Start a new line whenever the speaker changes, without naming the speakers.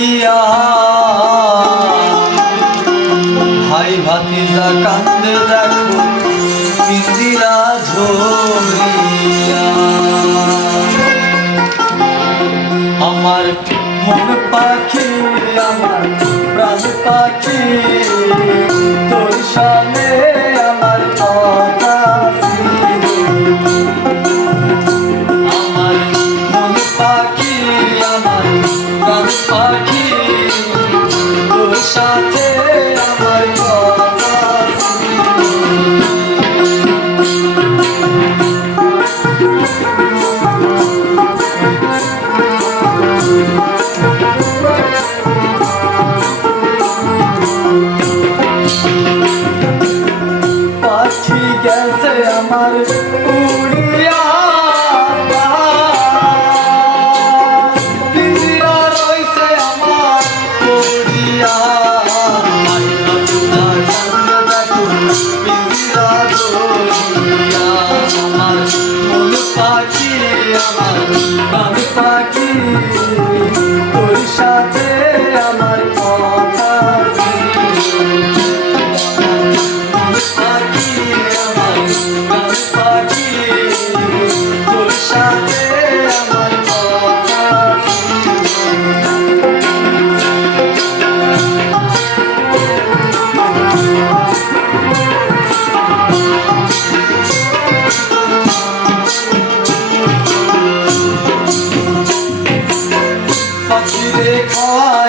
দিয়া ভাই ভাতিজা কান্দে দেখো ইন্দিরা ঝরিয়া আমার মন পাখি আমার প্রাণ পাখি। i'm shot পাখি রে খায়